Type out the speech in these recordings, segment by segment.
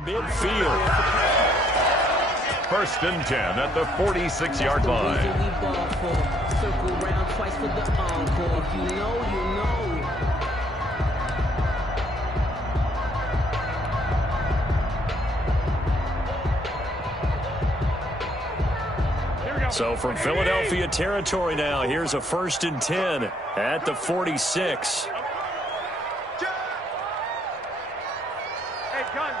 Midfield. 1st and 10 at the 46-yard line. Circle round twice for the encore. If you know, you know. So from Philadelphia territory now, here's a 1st and 10 at the 46. Hey, gun.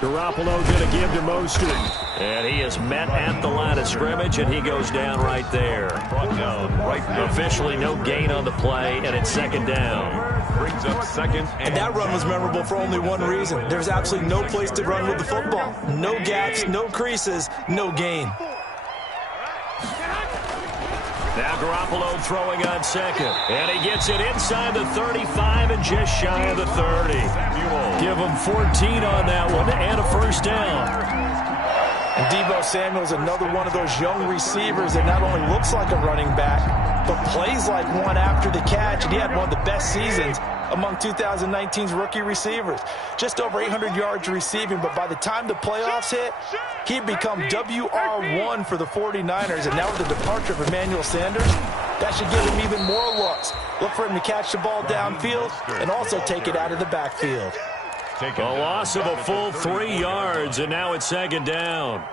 Garoppolo going to give to Mostert. And he is met at the line of scrimmage, and he goes down right there. Brought down right now. Officially no gain on the play, and it's 2nd down. Brings up 2nd And that run was memorable for only one reason. There's absolutely no place to run with the football. No gaps, no creases, no gain. Now Garoppolo throwing on 2nd. And he gets it inside the 35 and just shy of the 30. Give him 14 on that one and a 1st down. And Deebo Samuel's another one of those young receivers that not only looks like a running back, but plays like one after the catch. And he had one of the best seasons among 2019's rookie receivers. Just over 800 yards receiving, but by the time the playoffs hit, he'd become WR1 for the 49ers. And now with the departure of Emmanuel Sanders, that should give him even more looks. Look for him to catch the ball downfield and also take it out of the backfield. A loss of a full 3 yards, and now it's 2nd down.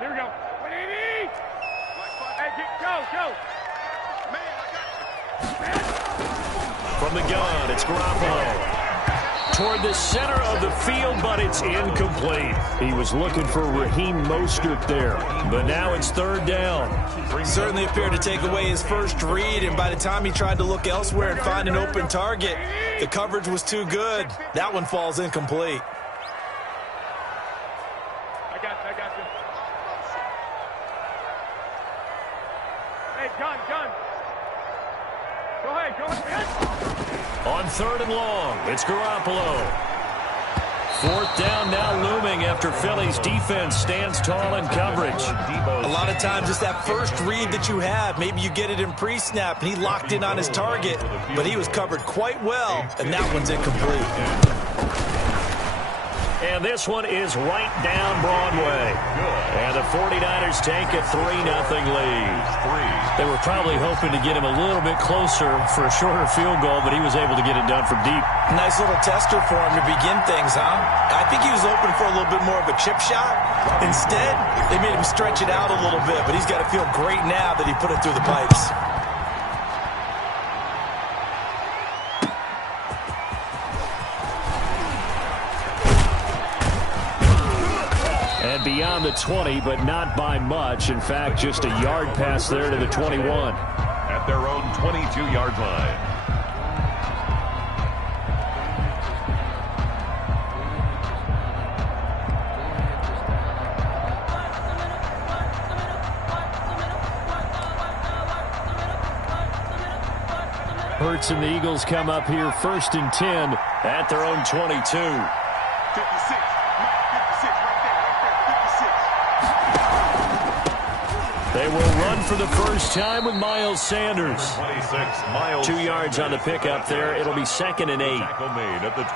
Here we go. What do you need? Hey, go. From the gun, it's Garoppolo. Toward the center of the field, but it's incomplete. He was looking for Raheem Mostert there, but now it's 3rd down. He certainly appeared to take away his first read, and by the time he tried to look elsewhere and find an open target, the coverage was too good. That one falls incomplete. I got you. Hey, gun. Go ahead. On 3rd and long, it's Garoppolo. 4th down now looming after Philly's defense stands tall in coverage. A lot of times it's that first read that you have. Maybe you get it in pre-snap, and he locked in on his target, but he was covered quite well, and that one's incomplete. And this one is right down Broadway. And the 49ers take a 3-0 lead. They were probably hoping to get him a little bit closer for a shorter field goal, but he was able to get it done from deep. Nice little tester for him to begin things, huh? I think he was open for a little bit more of a chip shot. Instead, they made him stretch it out a little bit, but he's got to feel great now that he put it through the pipes. And beyond the 20, but not by much. In fact, just a yard pass there to the 21. At their own 22-yard line. Hurts and the Eagles come up here 1st and 10 at their own 22. 56. They will run for the first time with Miles Sanders. 2 yards on the pickup there. It'll be 2nd and 8.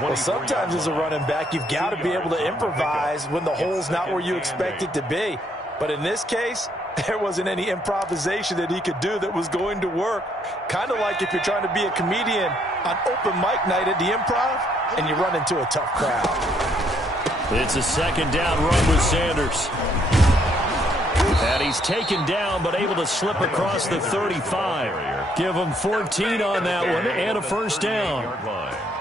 Well, sometimes as a running back, you've got to be able to improvise when the hole's not where you expect it to be. But in this case, there wasn't any improvisation that he could do that was going to work. Kind of like if you're trying to be a comedian on open mic night at the Improv and you run into a tough crowd. It's a 2nd down run with Sanders. And he's taken down, but able to slip across the 35. Give him 14 on that one and a 1st down.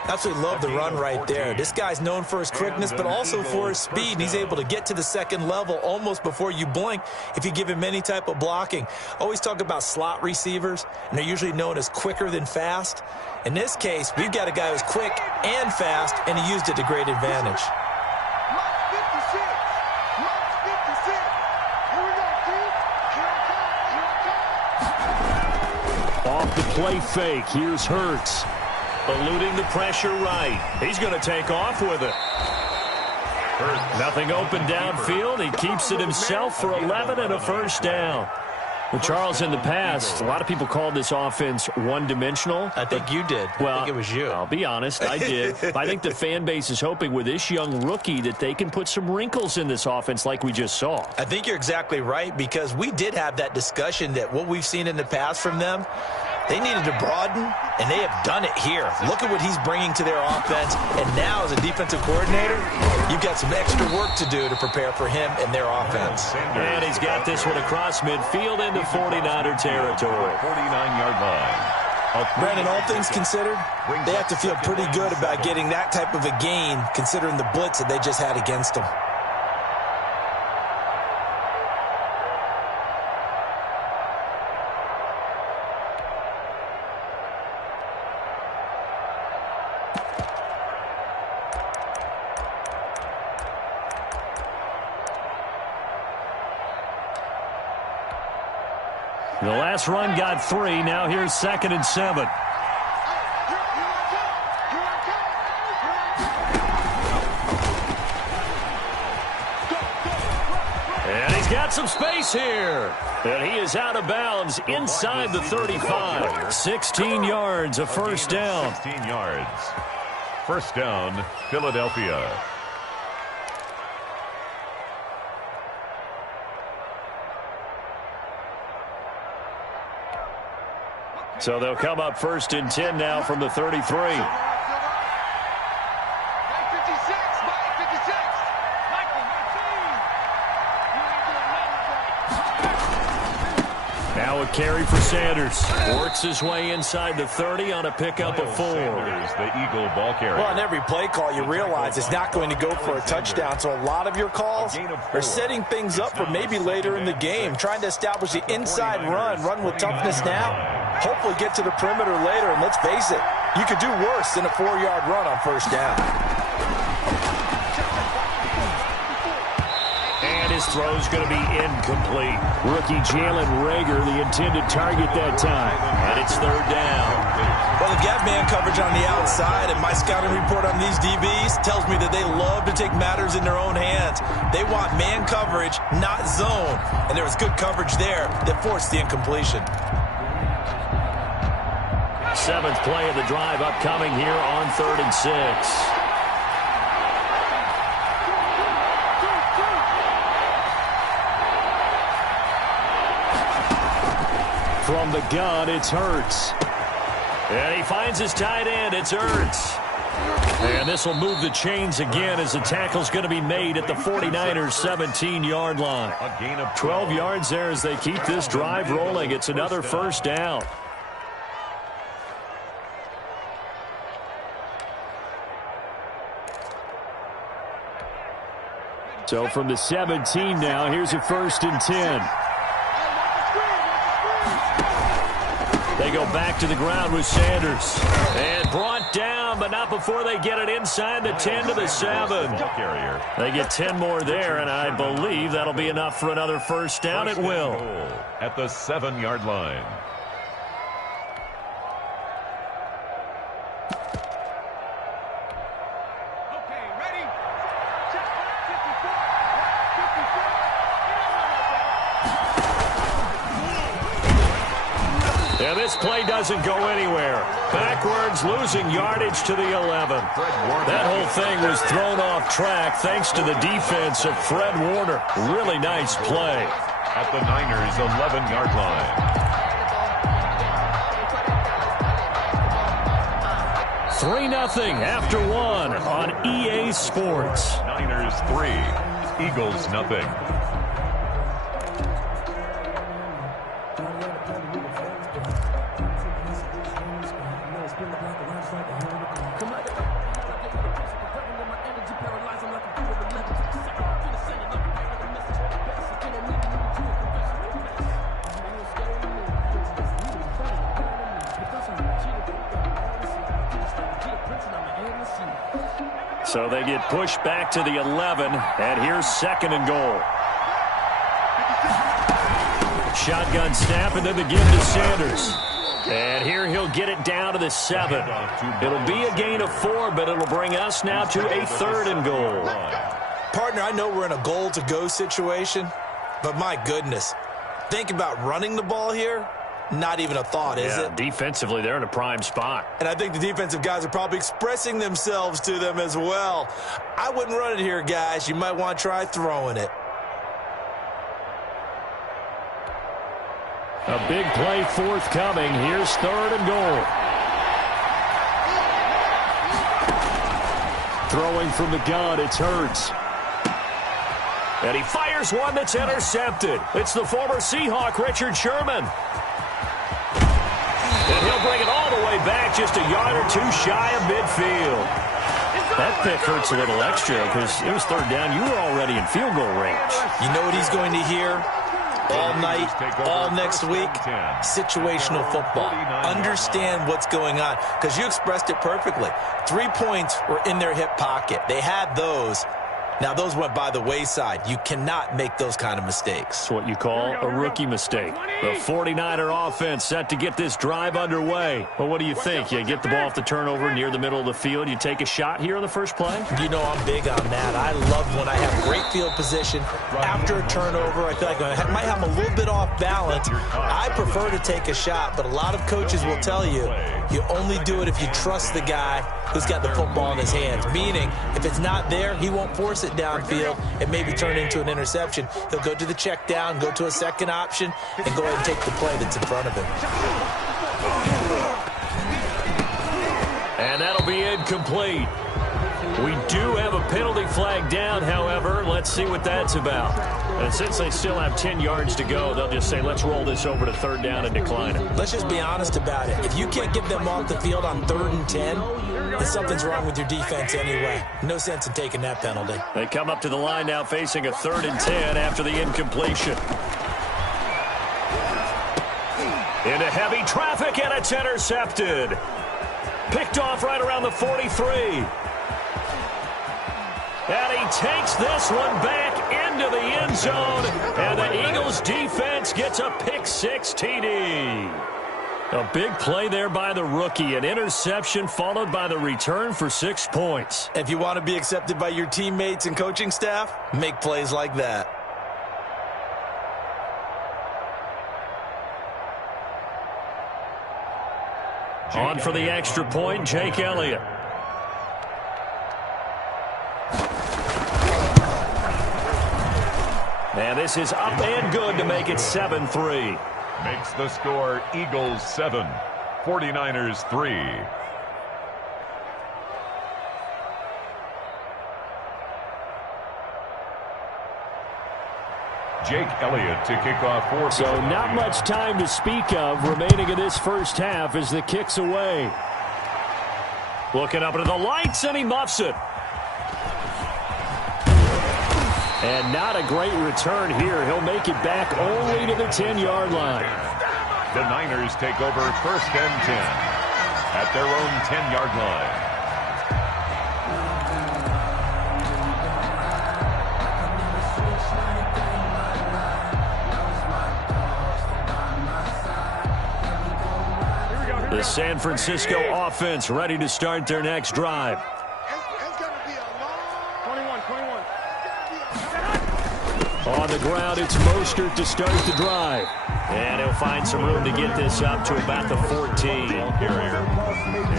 Absolutely love the run right there. This guy's known for his quickness, but also for his speed. And he's able to get to the 2nd level almost before you blink if you give him any type of blocking. Always talk about slot receivers, and they're usually known as quicker than fast. In this case, we've got a guy who's quick and fast, and he used it to great advantage. Off the play fake, here's Hurts. Eluding the pressure right. He's going to take off with it. Nothing open downfield. He keeps it himself for 11 and a first down. Well, Charles, in the past, a lot of people called this offense one-dimensional. I think you did. Well, I think it was you. I'll be honest, I did. I think the fan base is hoping with this young rookie that they can put some wrinkles in this offense like we just saw. I think you're exactly right, because we did have that discussion that what we've seen in the past from them, they needed to broaden, and they have done it here. Look at what he's bringing to their offense, and now as a defensive coordinator, you've got some extra work to do to prepare for him and their offense. And he's got this one across midfield into 49er territory. 49-yard line. Brandon, all things considered, they have to feel pretty good about getting that type of a gain, considering the blitz that they just had against them. The last run got 3. Now here's 2nd and 7. And he's got some space here. And he is out of bounds inside the 35. 16 yards, a first down. 16 yards. First down, Philadelphia. So they'll come up 1st and 10 now from the 33. Now a carry for Sanders. Works his way inside the 30 on a pickup of 4. Sanders, the Eagle ball carrier. Well, on every play call, you realize it's not going to go for a touchdown. So a lot of your calls are setting things up for maybe later in the game, trying to establish the inside run with toughness now. Hopefully get to the perimeter later, and let's face it, you could do worse than a 4-yard run on first down. And his throw's going to be incomplete. Rookie Jalen Reagor, the intended target that time. And it's 3rd down. Well, they've got man coverage on the outside, and my scouting report on these DBs tells me that they love to take matters in their own hands. They want man coverage, not zone. And there was good coverage there that forced the incompletion. 7th play of the drive upcoming here on 3rd and 6. From the gun, it's Hurts. And he finds his tight end. It's Hurts. And this will move the chains again as the tackle's going to be made at the 49ers' 17-yard line. A gain of 12 yards there as they keep this drive rolling. It's another first down. So from the 17 now, here's a 1st and 10. They go back to the ground with Sanders. And brought down, but not before they get it inside the 10 to the 7. They get 10 more there, and I believe that'll be enough for another first down. It will. At the 7-yard line. Yeah, this play doesn't go anywhere. Backwards, losing yardage to the 11. That whole thing was thrown off track thanks to the defense of Fred Warner. Really nice play. At the Niners' 11-yard line. 3-0 after 1 on EA Sports. Niners 3, Eagles nothing. So they get pushed back to the 11, and here's 2nd and goal. Shotgun snap, and then the give to Sanders. And here he'll get it down to the 7. It'll be a gain of 4, but it'll bring us now to a 3rd and goal. Partner, I know we're in a goal-to-go situation, but my goodness, think about running the ball here. Not even a thought, is it? Defensively, they're in a prime spot. And I think the defensive guys are probably expressing themselves to them as well. I wouldn't run it here, guys. You might want to try throwing it. A big play forthcoming. Here's 3rd and goal. Throwing from the gun, it's Hurts. And he fires one that's intercepted. It's the former Seahawk, Richard Sherman. And he'll bring it all the way back, just a yard or 2 shy of midfield. That pick hurts a little extra because it was 3rd down. You were already in field goal range. You know what he's going to hear all night, all next week? Situational football. Understand what's going on, because you expressed it perfectly. 3 points were in their hip pocket. They had those. Now, those went by the wayside. You cannot make those kind of mistakes. It's what you call a rookie mistake. The 49er offense set to get this drive underway. Well, what do you think? You get the ball off the turnover near the middle of the field. You take a shot here on the first play? You know I'm big on that. I love when I have great field position. After a turnover, I feel like I might have a little bit off balance. I prefer to take a shot, but a lot of coaches will tell you, you only do it if you trust the guy who's got the football in his hands. Meaning, if it's not there, he won't force it downfield and maybe turn into an interception. He'll go to the check down, go to a second option, and go ahead and take the play that's in front of him. And that'll be incomplete. We do have a penalty flag down, however. Let's see what that's about. And since they still have 10 yards to go, they'll just say, let's roll this over to 3rd down and decline it. Let's just be honest about it. If you can't get them off the field on 3rd and 10, then something's wrong with your defense anyway. No sense in taking that penalty. They come up to the line now facing a 3rd and 10 after the incompletion. Into heavy traffic, and it's intercepted. Picked off right around the 43. And he takes this one back into the end zone. And the Eagles defense gets a pick-6 TD. A big play there by the rookie. An interception followed by the return for 6 points. If you want to be accepted by your teammates and coaching staff, make plays like that. On for the extra point, Jake Elliott. And this is up and good to make it 7-3. Makes the score Eagles 7, 49ers 3. Jake Elliott to kick off for. So not much time to speak of remaining in this first half as the kick's away. Looking up into the lights, and he muffs it. And not a great return here. He'll make it back only to the 10-yard line. The Niners take over 1st and 10 at their own 10-yard line. The San Francisco offense ready to start their next drive. On the ground, it's Mostert to start the drive. And he'll find some room to get this up to about the 14.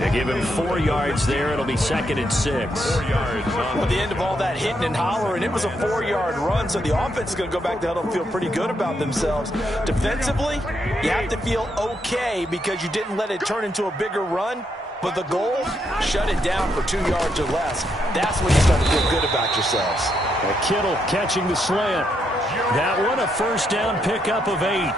They give him 4 yards there. It'll be 2nd and 6. 4 yards. At the end of all that hitting and hollering, it was a 4-yard run, so the offense is going to go back to huddle and feel pretty good about themselves. Defensively, you have to feel okay because you didn't let it turn into a bigger run. But the goal, shut it down for 2 yards or less. That's when you start to feel good about yourselves. Kittle catching the slant. That one a 1st down pickup of 8.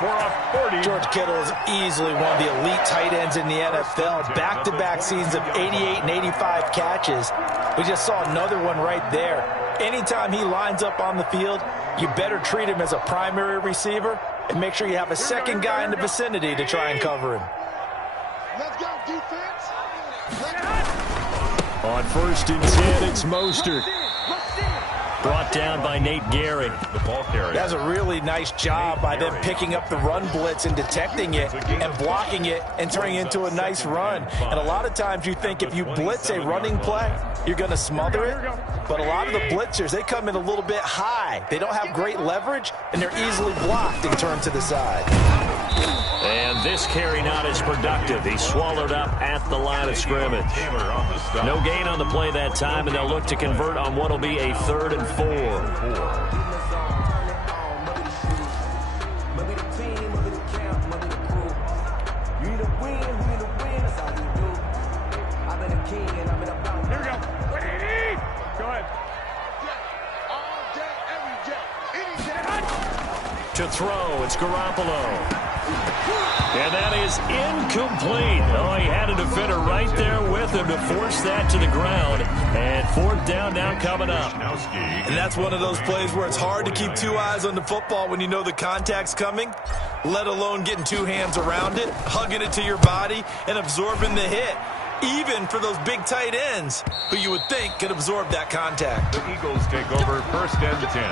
For a 40. George Kittle is easily one of the elite tight ends in the NFL. Back-to-back seasons of 88 and 85 catches. We just saw another one right there. Anytime he lines up on the field, you better treat him as a primary receiver and make sure you have a second guy in the vicinity to try and cover him. Let's go, defense. On 1st and 10, it's Mostert. Brought down by Nate Gehrig. The ball carrier. That's a really nice job by them picking up the run blitz and detecting it and blocking it and turning it into a nice run. And a lot of times you think if you blitz a running play, you're going to smother it. But a lot of the blitzers, they come in a little bit high. They don't have great leverage, and they're easily blocked and turned to the side. And this carry not as productive. He swallowed up at the line of scrimmage. No gain on the play that time, and they'll look to convert on what will be a 3rd and 4. To throw, it's Garoppolo. And that is incomplete. Oh, he had a defender right there with him to force that to the ground. And 4th down now coming up. And that's one of those plays where it's hard to keep 2 eyes on the football when you know the contact's coming, let alone getting 2 hands around it, hugging it to your body, and absorbing the hit. Even for those big tight ends who you would think could absorb that contact. The Eagles take over 1st and 10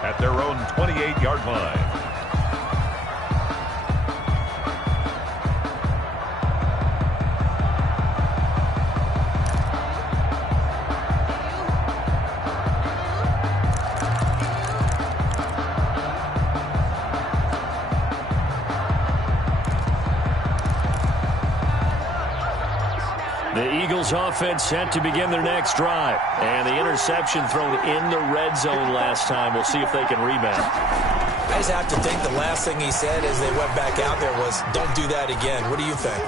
at their own 28-yard line. The Eagles offense set to begin their next drive. And the interception thrown in the red zone last time. We'll see if they can rebound. I just have to think the last thing he said as they went back out there was, don't do that again. What do you think?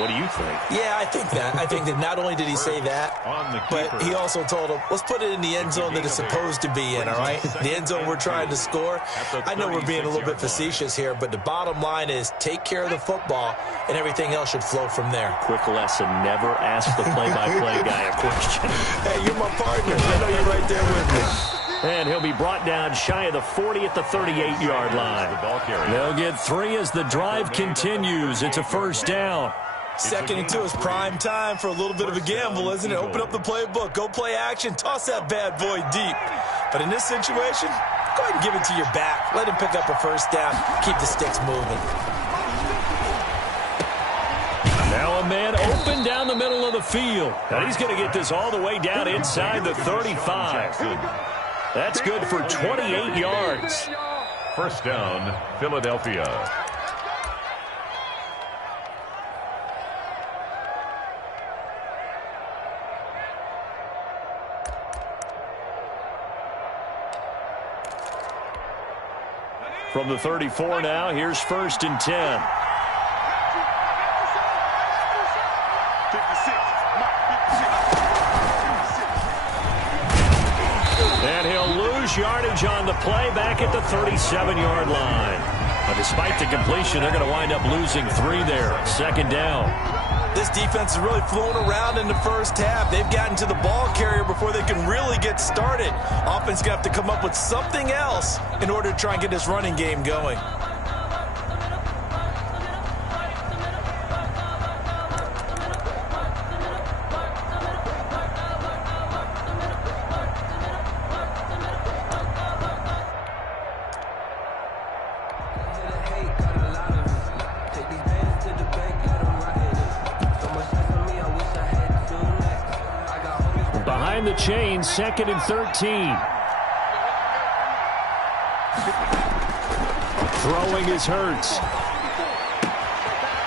What do you think? Yeah, I think that. I think that not only did he say that, but he also told him, let's put it in the end zone that it's supposed to be in, all right? The end zone we're trying to score. I know we're being a little bit facetious here, but the bottom line is take care of the football, and everything else should flow from there. Quick lesson, never ask the play-by-play guy a question. Hey, you're my partner. I know you're right there with me. And he'll be brought down shy of the 40 at the 38-yard line. They'll get 3 as the drive continues. It's a 1st down. 2nd and 2 is prime time for a little bit of a gamble, isn't it? Open up the playbook, go play action, toss that bad boy deep. But in this situation, go ahead and give it to your back. Let him pick up a 1st down. Keep the sticks moving. Now a man open down the middle of the field. And he's going to get this all the way down inside the 35. That's good for 28 yards. 1st down, Philadelphia. From the 34 now, here's 1st and 10. And he'll lose yardage on the play back at the 37-yard line. But despite the completion, they're going to wind up losing 3 there. 2nd down. This defense is really flown around in the first half. They've gotten to the ball carrier before they can really get started. Offense going to have to come up with something else in order to try and get this running game going. Behind the chain, 2nd and 13. Throwing is Hurts.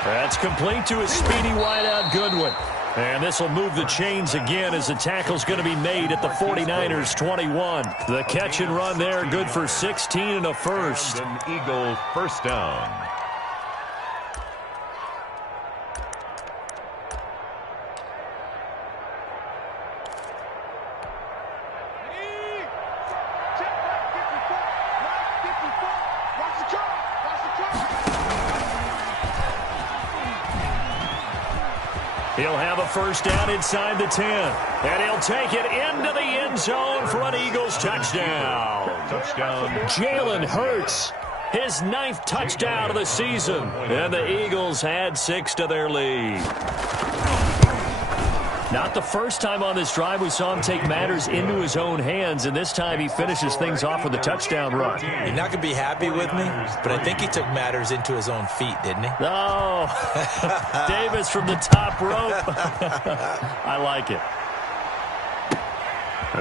That's complete to a speedy wideout Goodwin. And this will move the chains again as the tackle's going to be made at the 49ers 21. The catch and run there, good for 16 and a 1st. An Eagle 1st down. He'll have a 1st down inside the 10. And he'll take it into the end zone for an Eagles touchdown. Jalen Hurts, his 9th touchdown of the season. And the Eagles add 6 to their lead. Not the first time on this drive we saw him take matters into his own hands, and this time he finishes things off with a touchdown run. You're not going to be happy with me, but I think he took matters into his own feet, didn't he? Oh, Davis from the top rope. I like it.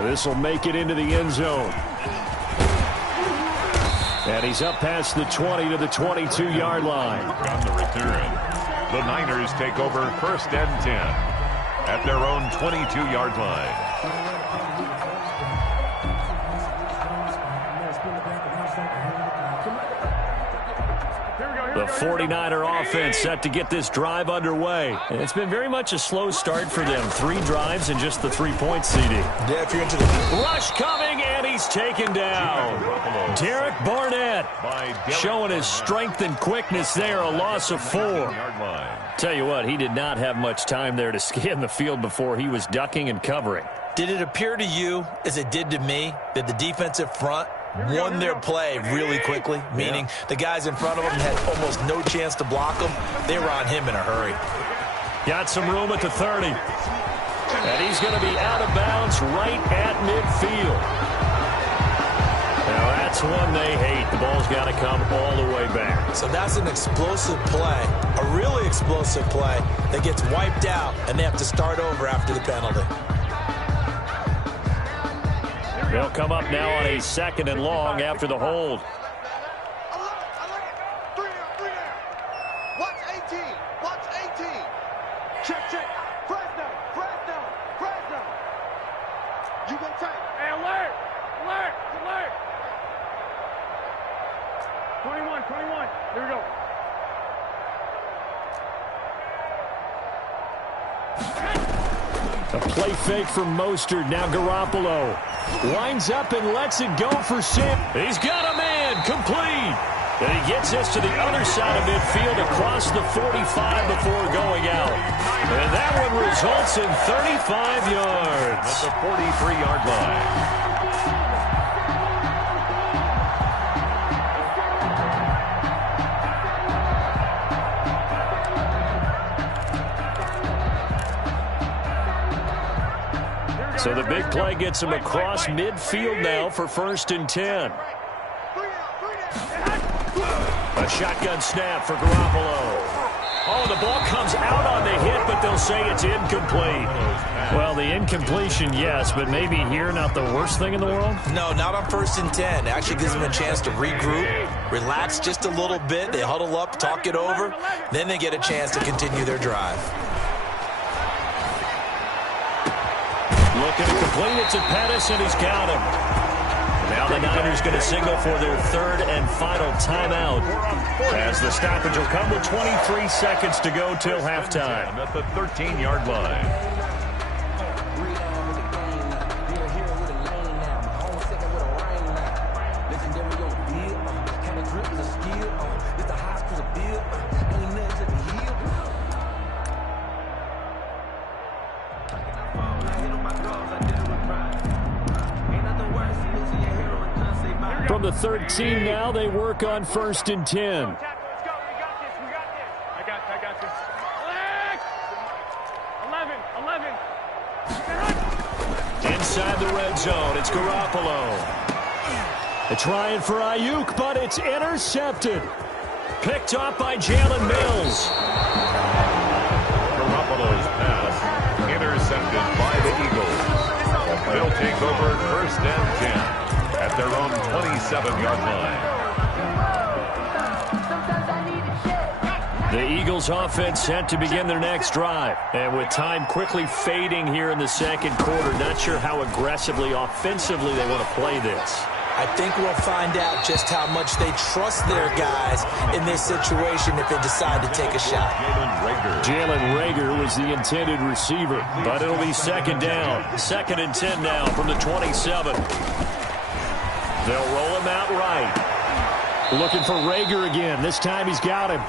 This will make it into the end zone. And he's up past the 20 to the 22-yard line. On the return, the Niners take over 1st and 10 at their own 22-yard line. The 49er offense set to get this drive underway. And it's been very much a slow start for them. 3 drives and just the 3 points, CD. Yeah, if you're into the Rush coming, and he's taken down. Derek Barnett showing his strength and quickness there, a loss of 4. Tell you what, he did not have much time there to scan the field before he was ducking and covering. Did it appear to you, as it did to me, that the defensive front won their play really quickly, meaning the guys in front of them had almost no chance to block them? They were on him in a hurry. Got some room at the 30. And he's going to be out of bounds right at midfield. Now that's one they hate. The ball's got to come all the way back. So that's an explosive play, a really explosive play that gets wiped out, and they have to start over after the penalty. They'll come up now on a 2nd and long after the hold. Watch 18. Watch 18. Check. Fresno. You gonna take. Hey, alert. 21. Here we go. A play fake from Mostert. Now Garoppolo winds up and lets it go for Sim. He's got a man complete. And he gets this to the other side of midfield across the 45 before going out. And that one results in 35 yards. At the 43-yard line. So the big play gets him across midfield now for 1st and 10. A shotgun snap for Garoppolo. Oh, the ball comes out on the hit, but they'll say it's incomplete. Well, the incompletion, yes, but maybe here not the worst thing in the world? No, not on 1st and 10. It actually gives them a chance to regroup, relax just a little bit. They huddle up, talk it over. Then they get a chance to continue their drive. Looking to complete it to Pettis, and he's got him. Now the Niners going to signal for their 3rd and final timeout, as the stoppage will come with 23 seconds to go till halftime. At the 13-yard line. From the 13 now, they work on 1st and 10. Let's go. We got this. I got this. Alex! 11. Inside the red zone, it's Garoppolo. They're trying for Ayuk, but it's intercepted. Picked up by Jalen Mills. Garoppolo's pass intercepted by the Eagles. They'll take over 1st and 10. At their own 27-yard line. The Eagles offense set to begin their next drive. And with time quickly fading here in the 2nd quarter, not sure how aggressively, offensively they want to play this. I think we'll find out just how much they trust their guys in this situation if they decide to take a shot. Jalen Reagor was the intended receiver, but it'll be 2nd down. 2nd and 10 now from the 27. They'll roll him out right. Looking for Reagor again. This time he's got him.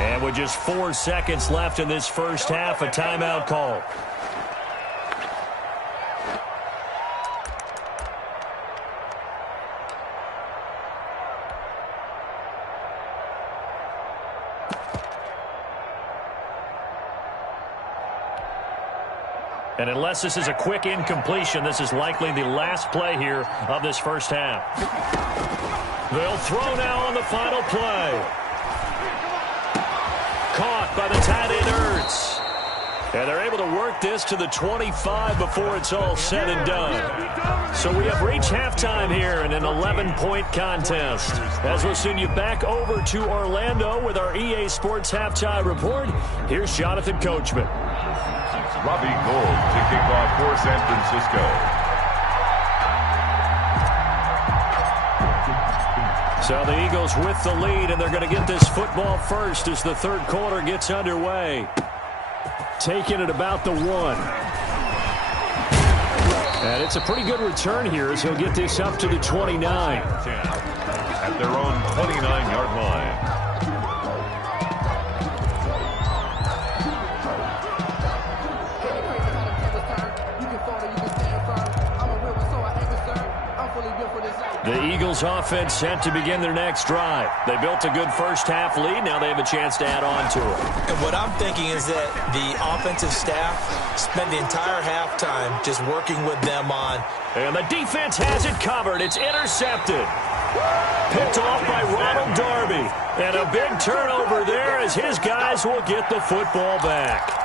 And with just 4 seconds left in this first half, a timeout call. And unless this is a quick incompletion, this is likely the last play here of this first half. They'll throw now on the final play. Caught by the tight end Ertz. And they're able to work this to the 25 before it's all said and done. So we have reached halftime here in an 11-point contest. As we'll send you back over to Orlando with our EA Sports Halftime Report, here's Jonathan Coachman. Robbie Gould to kick off for San Francisco. So the Eagles with the lead, and they're going to get this football first as the third quarter gets underway. Taking it about the 1. And it's a pretty good return here as he'll get this up to the 29. At their own 29-yard line. The Eagles offense set to begin their next drive. They built a good first-half lead. Now they have a chance to add on to it. And what I'm thinking is that the offensive staff spent the entire halftime just working with them on. And the defense has it covered. It's intercepted. Picked off by Ronald Darby. And a big turnover there as his guys will get the football back.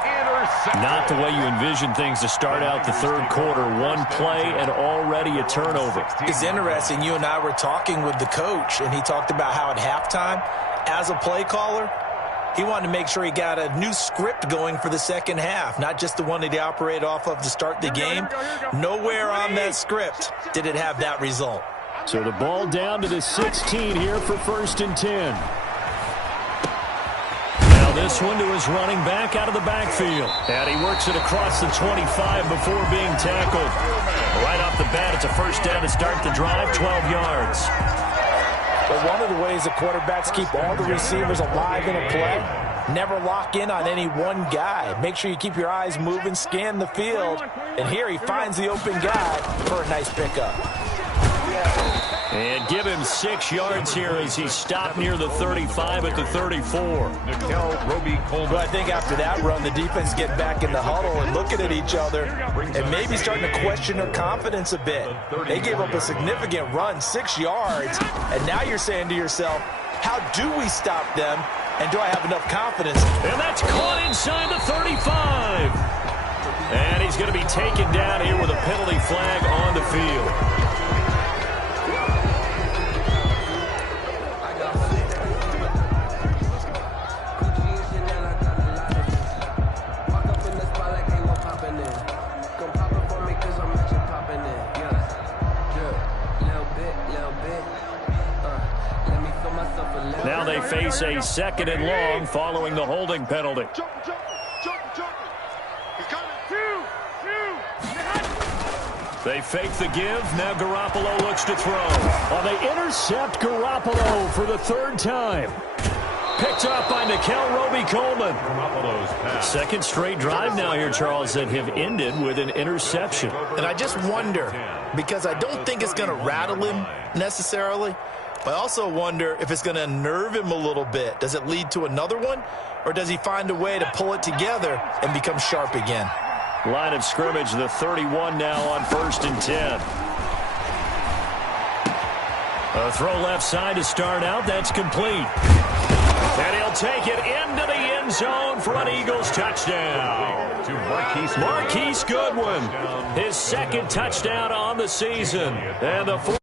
Not the way you envision things to start out the third quarter. One play and already a turnover. It's interesting. You and I were talking with the coach, and he talked about how at halftime, as a play caller, he wanted to make sure he got a new script going for the second half, not just the one that he operated off of to start the game. Nowhere on that script did it have that result. So the ball down to the 16 here for 1st and 10. This one to his running back out of the backfield. And he works it across the 25 before being tackled. Right off the bat, it's a first down to start the drive, 12 yards. But one of the ways the quarterbacks keep all the receivers alive in a play, never lock in on any one guy. Make sure you keep your eyes moving, scan the field. And here he finds the open guy for a nice pickup. And give him 6 yards here as he stopped near the 35 at the 34. But I think after that run, the defense get back in the huddle and looking at each other and maybe starting to question their confidence a bit. They gave up a significant run, 6 yards, and now you're saying to yourself, how do we stop them, and do I have enough confidence? And that's caught inside the 35. And he's going to be taken down here with a penalty flag on the field. Now they face a 2nd and long following the holding penalty. They fake the give. Now Garoppolo looks to throw. Oh, they intercept Garoppolo for the 3rd time. Picked up by Nikel Roby-Coleman. 2nd straight drive now here, Charles, that have ended with an interception. And I just wonder, because I don't think it's going to rattle him necessarily, but I also wonder if it's going to unnerve him a little bit. Does it lead to another one, or does he find a way to pull it together and become sharp again? Line of scrimmage, the 31 now on 1st and 10. A throw left side to start out. That's complete. And he'll take it into the end zone for an Eagles touchdown. To Marquise Goodwin, his 2nd touchdown on the season. And the